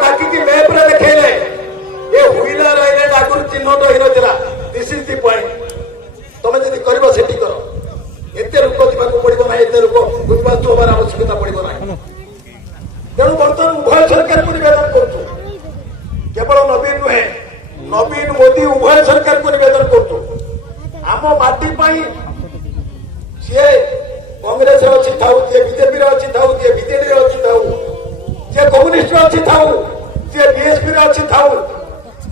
डाकिकी map रे देखेले ये व्हीलर आइलैंड आगुर चिन्हट होई नथिला दिस इज द पॉइंट तमे जदी करबो सेठी करो एते रुक दिबाकू पड़िबो ना एते रुक गुजबात होबार आवश्यकता पड़िबो ना तेणु बर्तमान उभय सरकार को निवेदन करछु केवल नवीन नुहे नवीन मोदी उभय सरकार को निवेदन करछु आम माटी पाई सी कांग्रेस अच्छी थाऊ जे बीजेपी अच्छी थाऊ जे बीजेडी अच्छी थाऊ जे कम्युनिस्ट अच्छी थाऊ जे बीएसपी अच्छी थाऊ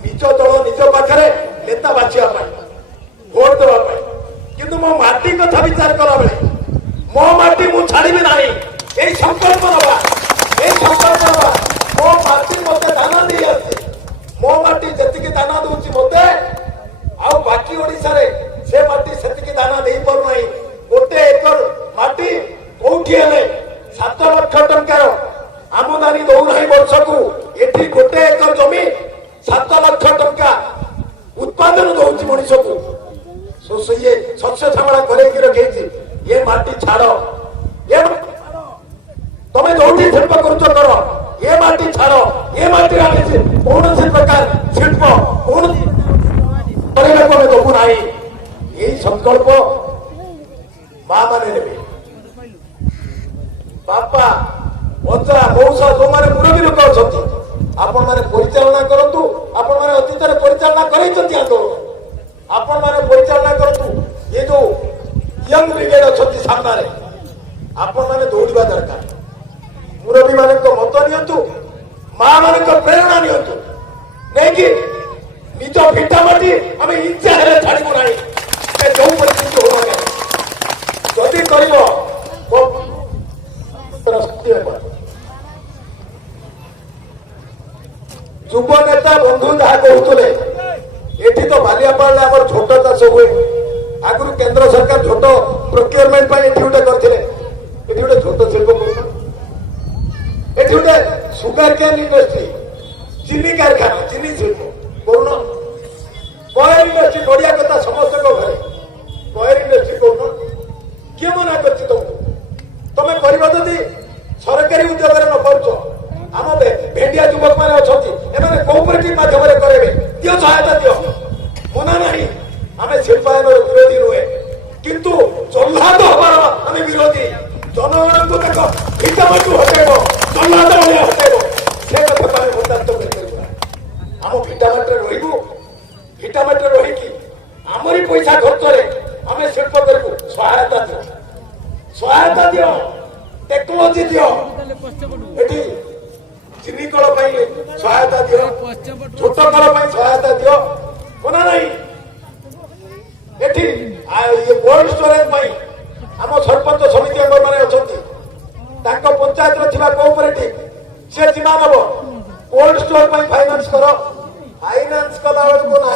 निज दल निज पाखे नेता बाछिया भोट देवा किंतु मो माटी कथा विचार कला बेले मो माटी मु छाड़बी ना यही संकल्प नवा मो माटी मत दाना दे आसी मो माटी जतिकी दाना दूची मते आ बाकी ओडिसा रे से माटी सेतिकी दाना दे पारु नाही गोटे एकर माटी कोठी हेले 7 लाख टंकार आमदानी दौ नाही वर्ष को एठी गोटे एकर जमी 7 लाख टंका उत्पादन दौची मनीष को सो ये शस्य छामड़ा करे कि रखेछि ये माटी छाड़ ये तमे जोठी शिल्प करूच करो ये माटी छाड़ ये माटी आने से कौन से प्रकार शिल्प कौन करे को दबु नाही यही संकल्प माँ माने नेबे बापा अजा मौसा जो माने मुरबी लोक अछंती आपण माने परिचालना करंतु आपण माने अतीत रे परिचालना करैछंती आंदोलन आपण माने परिचालना करंतु ये जो यंग ब्रिगेड अछंती सामना रे आपण माने दौड़िबा दरकार मुरबी माने को मत नियंतु माँ माने को प्रेरणा नियंतु नहीं कि निज भिटा माटी आमे इच्छा हेले छाड़िबो नाही ए जो परिस्थिति होबा के जदि करिवो युव नेता बंधु जहाँ कहते ये तो बालियापाल आम छोट चाष हुए आगुरी केंद्र सरकार छोट प्रोक्योरमेंट गोटे करते गोटे छोट शिल्प ये गोटे सुगर केन इंडस्ट्री चीनी कारखाना चीनी शिल्प कौन कयर इंडस्ट्री नड़िया कथा समस्त घरे कयर इंडस्ट्री कौन किए मना कर तमें कर सरकारी उद्योग न कर आम भेंडिया युवक मैंने अच्छा कोऑपरेटिव माध्यम करेंगे दियो सहायता दियो मना नहीं आम शिल्पायन विरोधी नुहे किंतु जल्लाद हमार आम विरोधी जनगण को देख भिटामाटू हटेब जल्लाद भाया हटेब से कथा बर्दास्त कर आम भिटामाटे रही भिटामाटे रही आमरी पैसा खर्च आम शिल्प करूँ सहायता दियो टेक्नोलोजी दियो चीनी कल सहायता दियो छोट कल सहायता दियो मना नहीं ये कोल्ड स्टोरेज आम सरपंच समिति मेंबर मैंने अच्छा पंचायत कोऑपरेटिव से जिमा नब कोल्ड स्टोर फाइनान्स कर फाइनान्स कला बेलू ना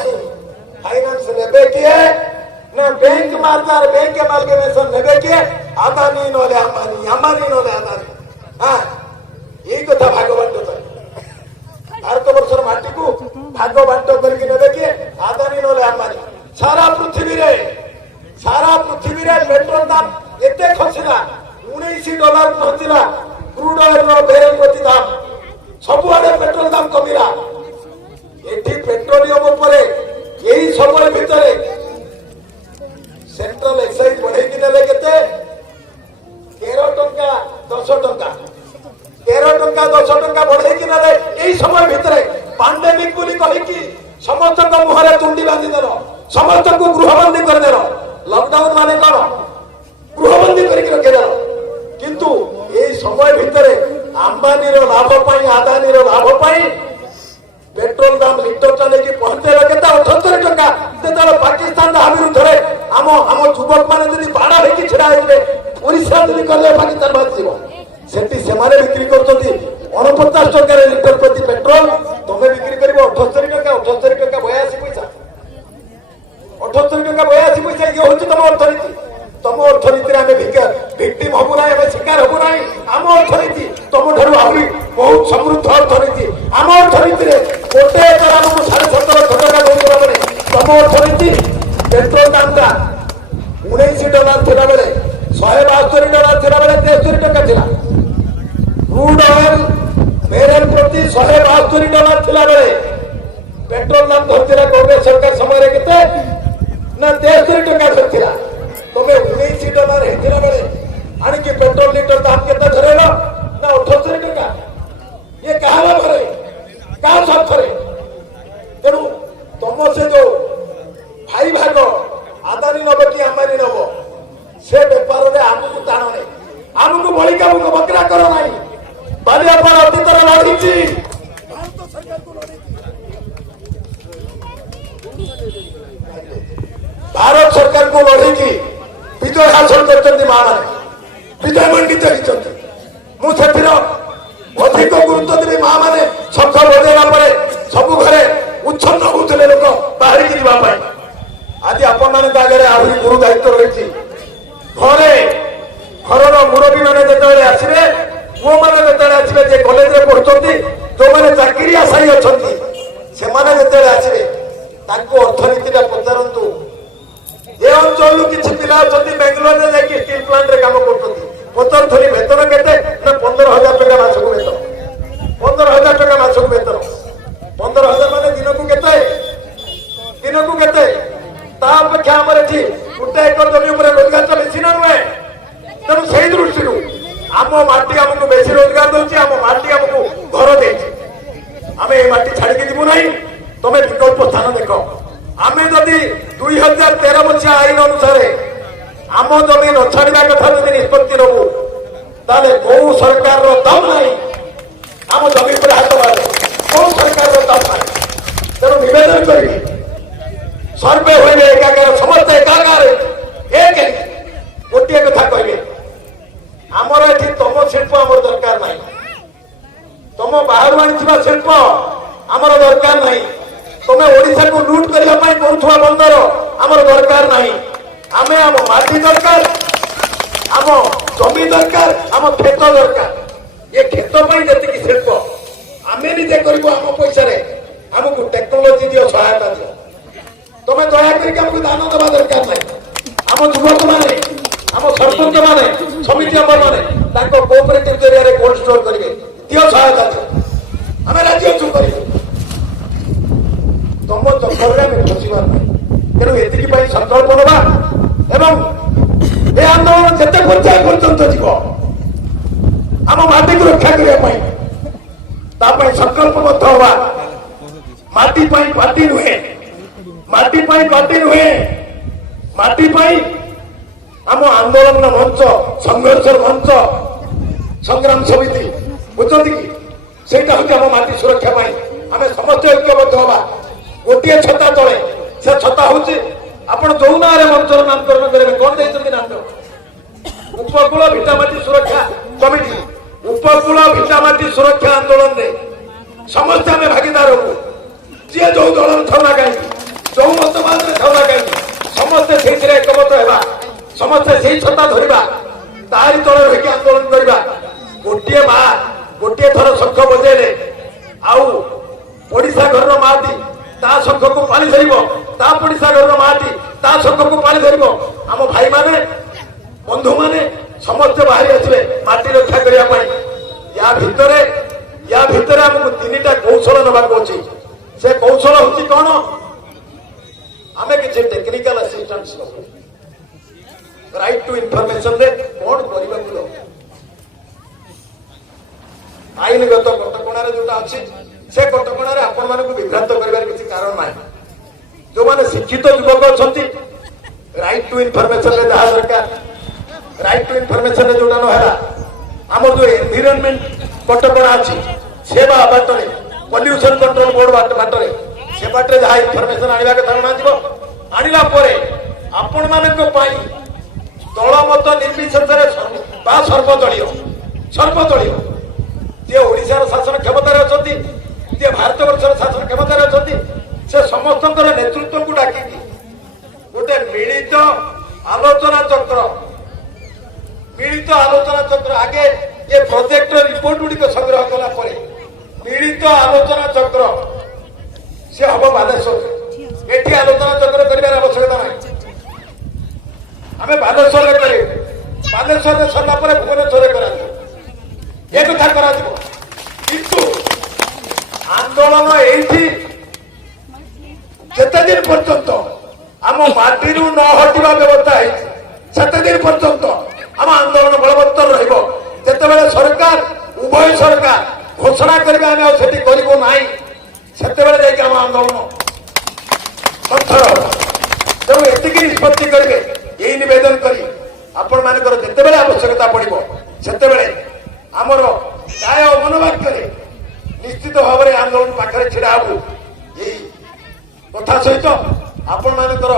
फाइनान्स ने किए ना बैंक मार्जार बैंक एमालगेमेशन ने किए आदानी नोले अंबानी अंबानी नोले आदानी हाँ यही कथा भाग बांट भारत वर्षर माटी को भाग बांट करके किए आदानी नोले अंबानी सारा पृथ्वी रे पेट्रोल दाम एते खसिला $19 पहुंचला क्रूड ऑयल बैरेल प्रति दाम सबुआडे पेट्रोल दाम कमिला एठी पेट्रोलियम उपरे यही समय भितरे सेंट्रल एक्साइज बढ़े कि नेले केते 13 टंका 10 टंका 13 टंका 10 टंका बढ़े कि नेले एही समय भितरे पैंडेमिक बोली कहि कि समस्त को मुहरे तुंडी बांधी देलो समस्त को गृहबंदी कर देलो लॉकडाउन माने कोन गृहबंदी करके रखे देलो किंतु एही समय भितरे अंबानी रो लाभ पाई आदानी रो लाभ पाई पेट्रोल दाम लिटर चले कि पहुंचे केता 78 टंका तेतल पाकिस्तान दा विरुद्ध रे आम युवक माने जदि बाड़ा हेकि छिड़ा हेबे ओडिसा जदि करले पाकिस्तान बात जीवो सेठी सेमाने बिक्री करतोती 49 टंका लिटर प्रति पेट्रोल तमे बिक्री करिवो 78 टंका 82 पैसा 78 टंका 82 पैसा ये होची तम अर्थनीति रे आमे विक्टिम हबु ना आमे शिकार हबु ना आम अर्थनीति तम ठारू आहुरी बहुत समृद्ध अर्थनीति आम अर्थनीति रे गोटे एकर आमको 17.5 टका दउतला बेले तम अर्थनीति पेट्रोल दाम ता $19 थिला बेले $172 थिला बेले $63 टका थिला क्रूड ऑयल बैरेल प्रति ଯଦି $172 ଥିଲା ବେଳେ पेट्रोल नाम धरती कांग्रेस सरकार समय केते ना 73 टका धरती तुम $19 होता बेले आणिकी पेट्रोल लीटर दाम केते धरेल ना 78 टका ये क्या लाभरे क्या स्वार्थरे तेणु तुम से जो भाई भाग आदानी नब कि अंबानी नब से बेपार में आमको टाण नहीं आमको बलिका बकरा कर ना बालियापाड़ अतीतर लड़ी भारत सरकार को लड़े विजय हासिल कर मां मैंने विजय मंडित होती मुझे अधिक गुरुत्व देवी मां मैंने शंख बजेला सब घरे उच्छन्न होते लोक बाहर जावाई आज आपण मैंने आगे आहरी गुरु दायित्व रही घरे घर मुरबी मैंने जो आसवे पुओ मैंने जो आसवे जे कलेज पढ़ुंट जो मैंने चाकरी आशायी अच्छा से आसवे अर्थनीति पचारतु ये अंचल किसी पिला अच्छा बेंगलोर में जाकि स्टील प्लांट रे काम कर पचार वेतन के 15,000 टका मासक वेतन 15,000 टका मासक वेतन 15,000 मान दिन को केते अपेक्षा आम गोटे एकर जमी रोजगार तो बेसी ना नुहे तेणु से दृष्टि आम माटी आमको बेसी रोजगार दूसरी आम माटी आमको घर दे आम ये माटी छाड़ी जीवु ना तुम्हें विकल्प स्थान देख आम जदि 2013 मसीहा आईन अनुसार आम जमी न छाड़ा कथा जब निष्पत्ति नबू ताले कौ सरकार दम ना आम जमी पर हाथ मारे कौ सरकार दम ना तेणु नवेदन करी सर्वे हुए एकाकार समस्त एकाकार एक गोटे कथा कहे आमर ये तुम शिल्प आम दरकार ना तुम बाहर आनी शिल्प आमर दरकार ना तुम्हें ओडिशा को लुट करने करुवा बंदर आमर दरकार ना आम आम माटी दरकार आम जमी दरकार आम खेत दरकार ये खेत जी शिल्प आम निजे कर पैसा आमको टेक्नोलोजी दियो सहायता दियो तुम्हें दयाक आमको दान देवा दरकार ना आम युवक मैंने आम सरपंच मैंने समिति मेंबर मैंने कोऑपरेटिव जरिया कोल्ड स्टोर करेंगे दियो सहायता दियो आम राजी अच्छु कर तुम चक्कर में फसबार ना तेणु ये संकल्प नवा एवं ये आंदोलन जिते पर्याय पर्यंत जीव आम माटी को रक्षा करने संकल्पबद्ध हवा माटी पार्टी नुहे माटी पार्टी नुहे माटी आम आंदोलन मंच संघर्ष मंच संग्राम समिति बुझती कि सेटा हूँ आम माटी सुरक्षा आम समस्त ऐक्यबद्ध हवा गोटे छता तले से छता हूँ आप जो ना मंचर नामकरण करेंगे कौन देते नाम उपकूल भिटामाटी सुरक्षा कमिटी उपकूल भिटामाटी सुरक्षा आंदोलन में समस्त आम भागीदार हूँ जी जो दल था ना कहीं जो मतवाद था ना कहीं समस्ते से एकमत होगा समस्ते से छता धरवा तारी तले रही आंदोलन करवा गोटे माँ गोटे थर शंख बजेले आशा घर माटी ता शंख को पानी धर पड़िशा घर माटी ता शंख को पानी धर आम भाई माने बंधु माने समस्त बाहरी आसवे माटी रक्षा करने या भितर आमको 3टा कौशल नवाक अच्छी से कौशल हूँ कौन आम किसी technical assistance right to information दे कौन करने आईनगत कटकणार जोटा अच्छी से कटकणार आपण मानक विभ्रांत कर किसी कारण ना जो मैंने शिक्षित युवक अच्छा राइट टू इनफॉरमेशन जहाँ दरकार राइट टू इनफॉरमेशन जोटा नहला आम जो एनवायरनमेंट कटकणा अच्छी से water pollution control board water से बाटे जहाँ इनफॉरमेशन आने कथा अणाଯିव आणला आपण मानक दल मत निर्विशेष सर्वदलीय जे ओडिशार शासन क्षमतार अच्छा जे भारत वर्षर शासन क्षमतार अच्छा से समस्त नेतृत्व को डाक गोटे मिलित आलोचना चक्र आगे ये प्रोजेक्ट रिपोर्ट गुड़िक संग्रह कला मिलित आलोचना चक्र से हम बालेश्वर ये आलोचना चक्र कर आवश्यकता ना आम बालेश्वर सरला भुवनेश्वर किंतु दिन पर्यंत आम माटी न हटिवा व्यवस्था है दिन पर्यंत आम आंदोलन बलवत्तर रहिबो सरकार उभय सरकार घोषणा करेंगे आम सेठी करिबो नाही सेतेबेले जाइके आम आंदोलन पत्थर तेणु एतिक निष्पत्ति करेंगे यही निवेदन करी आपण मानकर जितेबेले आवश्यकता पड़ो से आमर काय मनोवाक्य निश्चित भाव में आंदोलन पाखे छिड़ा हबू यही कथा सहित आपण मानकर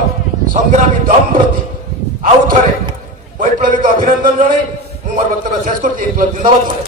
संग्रामी दम प्रति आउ थे वैप्लविक अभिनंदन जन मोर वक्तव्य शेष कर जिंदाबाद।